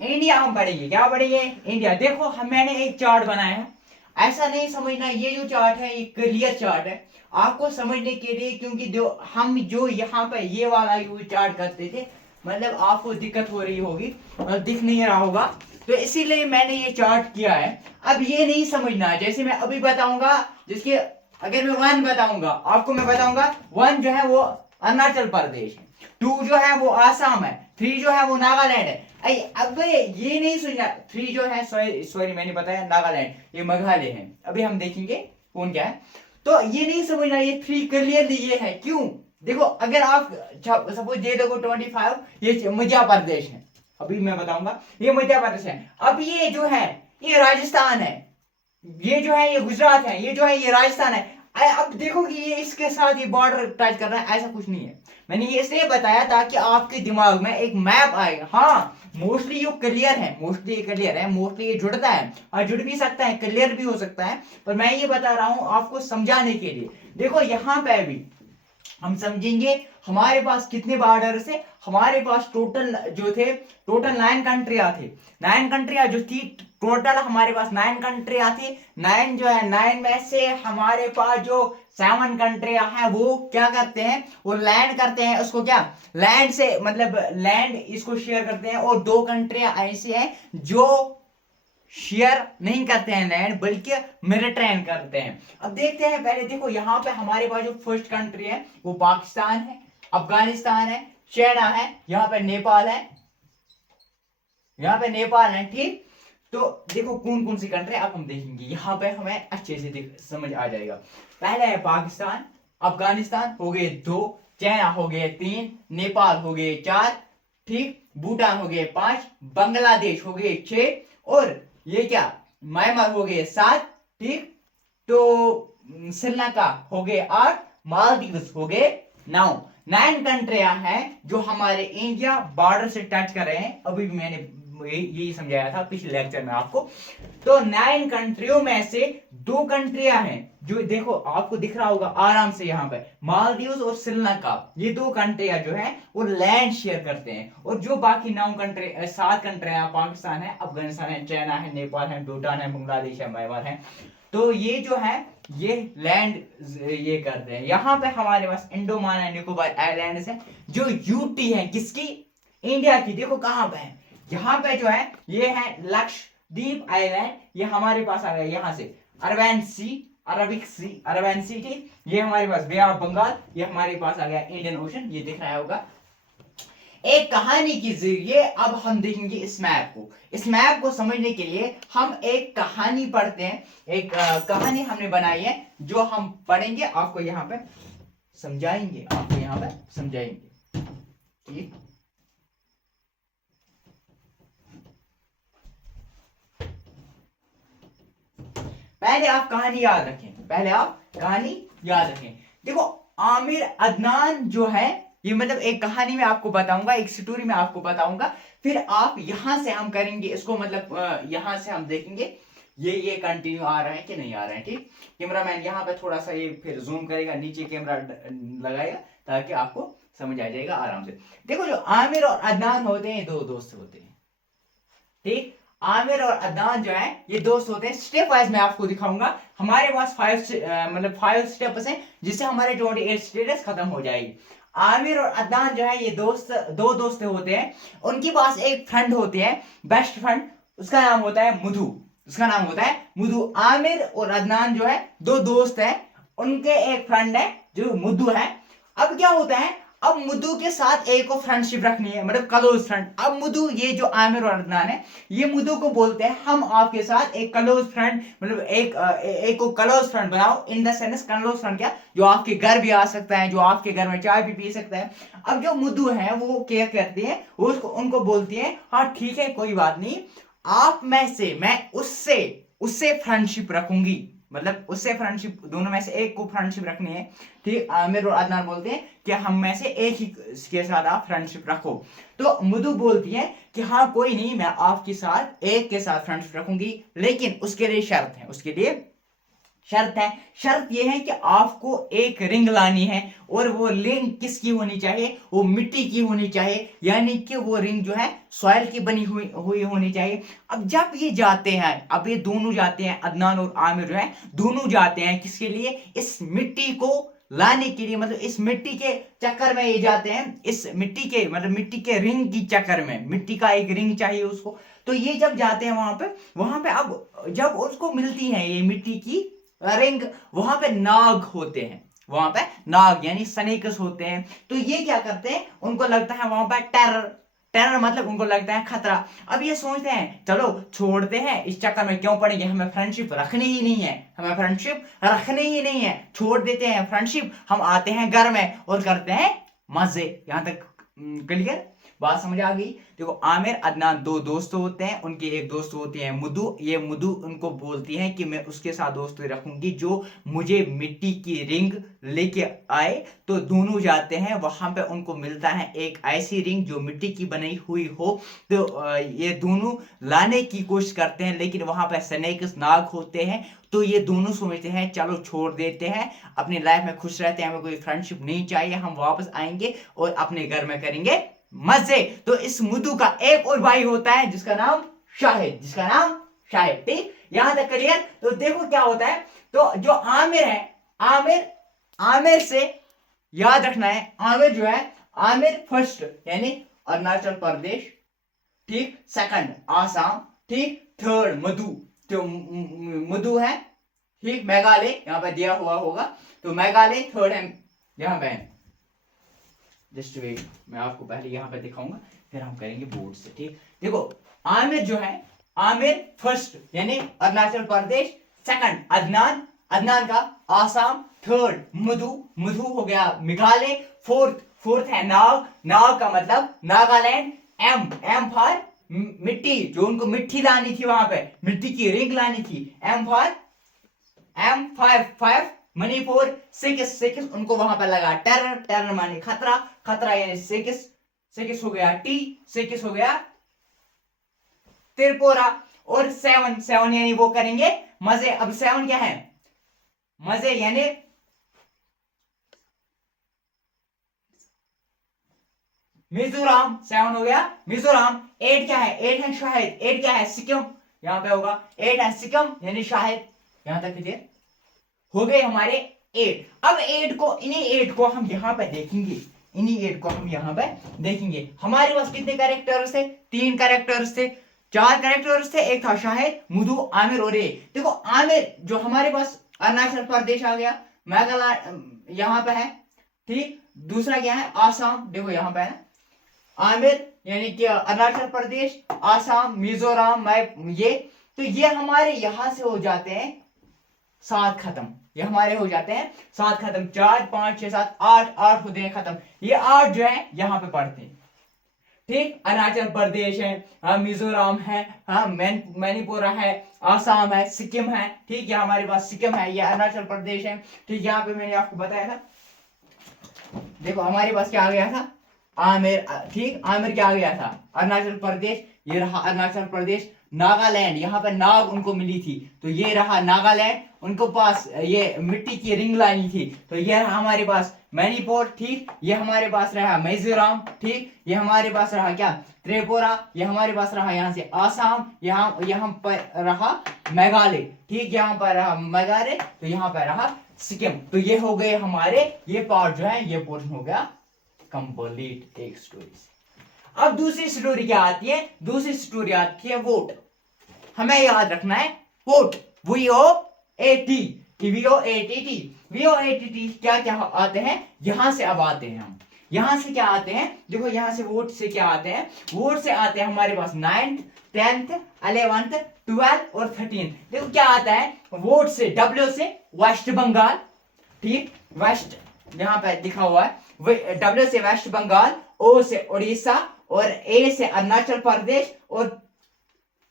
India हम पढ़ेंगे, क्या पढ़ेंगे? इंडिया। देखो मैंने एक चार्ट बनाया है, ऐसा नहीं समझना ये जो चार्ट है ये क्लियर चार्ट है आपको समझने के लिए, क्योंकि जो यहाँ पे ये वाला जो चार्ट करते थे मतलब आपको दिक्कत हो रही होगी और दिख नहीं रहा होगा, तो इसीलिए मैंने ये चार्ट किया है। अब ये नहीं समझना, जैसे मैं अभी बताऊंगा, जिसके अगर मैं वन बताऊंगा आपको, मैं बताऊंगा वन जो है वो अरुणाचल प्रदेश है, टू जो है वो आसाम है, थ्री जो है वो नागालैंड है। अब ये नहीं सुनना, थ्री जो है सॉरी मैंने बताया नागालैंड, ये मेघालय है, अभी हम देखेंगे कौन क्या है। तो ये नहीं समझना ये थ्री क्लियरली ये है, क्यों? देखो अगर आप सपोज ये देखो 25 ये मध्य प्रदेश है, अभी मैं बताऊंगा ये मध्य प्रदेश है। अब ये जो है ये राजस्थान है, ये जो है ये गुजरात है, ये जो है ये राजस्थान है। अब देखो कि ये इसके साथ ये बॉर्डर टच कर रहा है, ऐसा कुछ नहीं है। मैंने ये इसलिए बताया ताकि आपके दिमाग में एक मैप आएगा। हाँ मोस्टली ये क्लियर है, मोस्टली ये क्लियर है, मोस्टली ये जुड़ता है और जुड़ भी सकता है, क्लियर भी हो सकता है, पर मैं ये बता रहा हूं आपको समझाने के लिए। देखो यहाँ पे भी हम समझेंगे हमारे पास कितने बॉर्डर है। हमारे पास टोटल जो थे टोटल 9 कंट्रियां थे, 9 कंट्रियां जो थी टोटल हमारे पास 9 कंट्रियां थी। 9 जो है 9 में से हमारे पास जो 7 कंट्रियां हैं वो क्या करते हैं, वो लैंड करते हैं, उसको क्या लैंड से मतलब लैंड इसको शेयर करते हैं, और 2 कंट्रियां ऐसी हैं जो शेयर नहीं करते हैं लैंड, बल्कि मेरिटाइम करते हैं। अब देखते हैं, पहले देखो यहाँ पे हमारे पास जो फर्स्ट कंट्री है वो पाकिस्तान है, अफगानिस्तान है, चाइना है, यहाँ पे नेपाल है, यहाँ पे नेपाल है, ठीक। तो देखो कौन कौन सी कंट्री अब हम देखेंगे, यहाँ पे हमें अच्छे से समझ आ जाएगा। पहले है पाकिस्तान, अफगानिस्तान हो गए 2, चाइना हो गए 3, नेपाल हो गए 4, ठीक, भूटान हो गए 5, बांग्लादेश हो गए 6, और ये क्या म्यांमार हो गए 7, ठीक, तो श्रीलंका हो गए 8, मालदीव्स हो गए 9। 9 कंट्रियां हैं जो हमारे इंडिया बॉर्डर से टच कर रहे हैं, अभी भी मैंने यही समझाया था पिछले लेक्चर में आपको। तो 9 कंट्रियों में से 2 कंट्रियां हैं जो देखो आपको दिख रहा होगा आराम से, यहाँ पे मालदीव्स और श्रीलंका, ये 2 कंट्रियां जो है वो लैंड शेयर करते हैं, और जो बाकी 9 कंट्री 7 कंट्रियां पाकिस्तान है, अफगानिस्तान है, चाइना है, नेपाल है, भूटान है, बांग्लादेश है, म्यांमार है, तो ये जो है ये लैंड ये करते हैं। यहाँ पे हमारे पास अंडमान एंड निकोबार आइलैंड्स है जो यूटी है, किसकी? इंडिया की। देखो कहां पे है, यहाँ पे जो है ये है लक्षद्वीप आइलैंड, ये हमारे पास आ गया यहाँ से अरबियन सी, अरबिक सी, अरबियन सी, ठीक, ये हमारे पास बे ऑफ बंगाल, ये हमारे पास आ गया इंडियन ओशन, ये दिख रहा होगा। एक कहानी के जरिए अब हम देखेंगे इस मैप को। इस मैप को समझने के लिए हम एक कहानी पढ़ते हैं, एक कहानी हमने बनाई है जो हम पढ़ेंगे, आपको यहाँ पे समझाएंगे, आपको यहाँ पे समझाएंगे, ठीक। पहले आप कहानी याद रखें, पहले आप कहानी याद रखें। देखो आमिर अदनान जो है, ये मतलब एक कहानी में आपको बताऊंगा, एक स्टोरी में आपको बताऊंगा, फिर आप यहां से हम करेंगे इसको, मतलब यहां से हम देखेंगे ये कंटिन्यू आ रहा है कि नहीं आ रहा है, ठीक। कैमरामैन यहाँ पे थोड़ा सा ये फिर जूम करेगा, नीचे कैमरा लगाएगा ताकि आपको समझ आ जाएगा आराम से। देखो जो आमिर और अदनान होते हैं 2 दोस्त होते हैं, ठीक। आमिर और अदनान जो है ये दोस्त होते हैं, स्टेप वाइज मैं आपको दिखाऊंगा। हमारे पास 5 स्टेप्स हैं जिससे हमारे 28 स्टेटस खत्म हो जाएगी। आमिर और अदनान जो है ये दो दोस्त होते हैं, उनके पास एक फ्रेंड होते हैं, बेस्ट फ्रेंड, उसका नाम होता है मधु, उसका नाम होता है मधु। आमिर और अदनान जो है 2 दोस्त हैं, उनके एक फ्रेंड है जो मधु है। अब क्या होता है, अब मधु के साथ एक को फ्रेंडशिप रखनी है, मतलब क्लोज फ्रेंड। अब मधु ये जो आमिर और अदनान है ये मधु को बोलते हैं हम आपके साथ एक क्लोज फ्रेंड, मतलब एक को क्लोज फ्रेंड बनाओ, in the sense close friend क्या, जो आपके घर भी आ सकता है, जो आपके घर में चाय भी पी सकता है। अब जो मधु है वो क्या करती है, वो उनको बोलती है हाँ ठीक है कोई बात नहीं, आप में से मैं उससे फ्रेंडशिप रखूंगी, मतलब उससे फ्रेंडशिप, दोनों में से एक को फ्रेंडशिप रखनी है, ठीक। आमिर और अदनान बोलते हैं कि हम में से एक ही के साथ आप फ्रेंडशिप रखो। तो मधु बोलती है कि हाँ कोई नहीं, मैं आपके साथ एक के साथ फ्रेंडशिप रखूंगी, लेकिन उसके लिए शर्त है, उसके लिए शर्त है। शर्त यह है कि आपको एक रिंग लानी है और वो रिंग किसकी होनी चाहिए, वो मिट्टी की होनी चाहिए, यानी कि वो रिंग जो है सॉइल की बनी हुई होनी चाहिए। अब जब ये जाते हैं, अब ये दोनों जाते हैं, अदनान और आमिर जो है दोनों जाते हैं किसके लिए, इस मिट्टी को लाने के लिए, मतलब इस मिट्टी के चक्कर में ये जाते हैं, इस मिट्टी के मतलब मिट्टी के रिंग की चक्कर में, मिट्टी का एक रिंग चाहिए उसको। तो ये जब जाते हैं वहां पे अब जब उसको मिलती है ये मिट्टी की रिंग, वहां पे नाग होते हैं, वहां पे नाग यानी स्नेक्स होते हैं। तो ये क्या करते हैं, उनको लगता है वहां पे टेरर, टेरर मतलब उनको लगता है खतरा। अब ये सोचते हैं चलो छोड़ते हैं, इस चक्कर में क्यों पड़ेंगे, हमें फ्रेंडशिप रखनी ही नहीं है, हमें फ्रेंडशिप रखनी ही नहीं है, छोड़ देते हैं फ्रेंडशिप, हम आते हैं घर में और करते हैं मजे। यहां तक क्लियर, बात समझ आ गई। देखो आमिर अदनान दो दोस्त होते हैं, उनकी एक दोस्त होती है मधु, ये मधु उनको बोलती है कि मैं उसके साथ दोस्ती रखूंगी जो मुझे मिट्टी की रिंग लेके आए। तो दोनों जाते हैं वहां पे, उनको मिलता है एक ऐसी रिंग जो मिट्टी की बनी हुई हो। तो ये दोनों लाने की कोशिश करते हैं, लेकिन वहां पे स्नेक्स नाग होते हैं। तो ये दोनों सोचते हैं चलो छोड़ देते हैं, अपनी लाइफ में खुश रहते हैं, हमें कोई फ्रेंडशिप नहीं चाहिए, हम वापस आएंगे और अपने घर में करेंगे मजे। तो इस मुद्दू का एक और भाई होता है जिसका नाम शाहिद, जिसका नाम शाहिद। ठीक, यहां तक क्लियर। तो देखो क्या होता है, तो जो आमिर है, आमिर, आमिर से याद रखना है, आमिर जो है, आमिर फर्स्ट यानी अरुणाचल प्रदेश, ठीक, सेकंड आसाम, ठीक, थर्ड मधु, तो मधु है, ठीक, मेघालय यहां पर दिया हुआ होगा, तो मेघालय थर्ड है यहां पे। जस्ट वेट, मैं आपको पहले यहां पे दिखाऊंगा, फिर हम करेंगे बोर्ड से। ठीक, देखो आमिर जो है, आमिर फर्स्ट यानी अरुणाचल प्रदेश, सेकंड अदनान, अदनान का आसाम, थर्ड मधु, मधु हो गया मेघालय, फोर्थ, फोर्थ है नाग, नाग का मतलब नागालैंड, एम, एम फॉर मिट्टी, जो उनको मिट्टी लानी थी, वहां पे मिट्टी की रिंग लानी थी, M four, M five, five Manipur, six, six उनको वहां पर लगा टेरर, टेरर माने खतरा, खतरा यानी सिक्स, सिक्स हो गया टी, सिक्स हो गया त्रिपुरा, और सेवन, सेवन यानी वो करेंगे मजे। अब सेवन क्या है, मजे यानी मिजोरम, सेवन हो गया मिजोरम। एट क्या है, एट है शाहिद, एट क्या है सिक्किम, यहां पे होगा एट है सिक्किम यानी शाहिद। यहां तक क्लियर हो गए हमारे एट। अब एट को, इन्हीं एट को हम यहां पे देखेंगे, इन्हीं एट को हम यहां पे देखेंगे। हमारे पास कितने कैरेक्टर्स थे, तीन कैरेक्टर्स थे, चार कैरेक्टर्स थे, एक था शाहिद, मधु, आमिर और ए। देखो आमिर जो हमारे पास अरुणाचल प्रदेश आ गया, मेघालय यहां पे है, ठीक, दूसरा क्या है आसाम, देखो यहां पे है ना, आमिर यानी कि अरुणाचल प्रदेश, आसाम, मिजोरम, ये, तो ये हमारे यहां से हो जाते हैं सात खत्म, ये हमारे हो जाते हैं सात खत्म, चार पांच छह सात आठ, आठ होते हैं खत्म। ये आठ जो है यहां पे पढ़ते हैं, ठीक, अरुणाचल प्रदेश है, हाँ मिजोरम है, हाँ मणिपुर है, आसाम है, सिक्किम है, ठीक, ये हमारे पास सिक्किम है, ये अरुणाचल प्रदेश है, ठीक। यहाँ पे मैंने आपको बताया था, देखो हमारे पास क्या आ गया था, आमिर, ठीक, आमिर क्या आ गया था अरुणाचल प्रदेश, ये रहा अरुणाचल प्रदेश। नागालैंड, यहाँ पर नाग उनको मिली थी, तो ये रहा नागालैंड, उनको पास ये मिट्टी की रिंग लानी थी, तो ये रहा हमारे पास मणिपुर, ठीक, ये हमारे पास रहा मिजोरम, ठीक, ये हमारे पास रहा क्या त्रिपुरा, ये हमारे पास रहा यहाँ से आसाम, यहाँ पर रहा मेघालय, ठीक, यहाँ पर रहा मेघालय, तो यहाँ पर रहा सिक्किम। तो ये हो गए हमारे, ये पार्ट जो है ये पोर्शन हो गया कंप्लीट एक स्टोरी से। अब दूसरी स्टोरी क्या आती है, दूसरी स्टोरी आती है वोट। हमें याद रखना है वोट, VOAT, VOATT, VOATT क्या क्या आते हैं, यहां से अब आते हैं हम, यहां से क्या आते हैं, देखो यहां से वोट से क्या आते हैं, वोट से आते हैं हमारे पास 9th 10th 11th 12th और 13th। देखो क्या आता है वोट से, W से वेस्ट बंगाल, ठीक, वेस्ट यहां पर लिखा हुआ है, W से वेस्ट बंगाल, O से उड़ीसा और A से अरुणाचल प्रदेश, और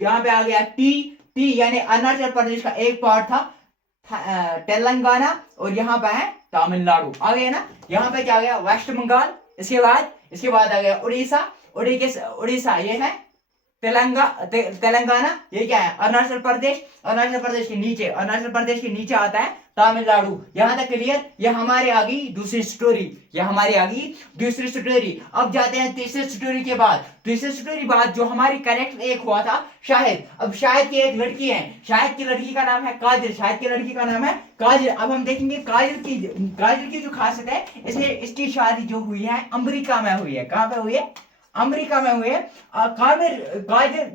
यहां पे आ गया T यानी अरुणाचल प्रदेश का एक पार्ट था तेलंगाना, और यहां पे है तमिलनाडु, आ गया ना। यहां पे क्या आ गया वेस्ट बंगाल, इसके बाद आ गया उड़ीसा, उड़ीसा ये है तेलंगाना, ये क्या है अरुणाचल प्रदेश, अरुणाचल प्रदेश के नीचे आता है तमिलनाडु। यहां तक क्लियर। ये हमारे आ गई दूसरी स्टोरी, अब जाते हैं तीसरी स्टोरी के बाद। जो हमारी करेक्ट एक हुआ था शाहिद। अब शाहिद की एक लड़की है, शाहिद की लड़की का नाम है काजल। अब हम देखेंगे काजल की जो खासियत है, इसे इसकी शादी जो हुई है अमेरिका में हुई है। कहां पे हुई है? अमेरिका में हुई है। काजल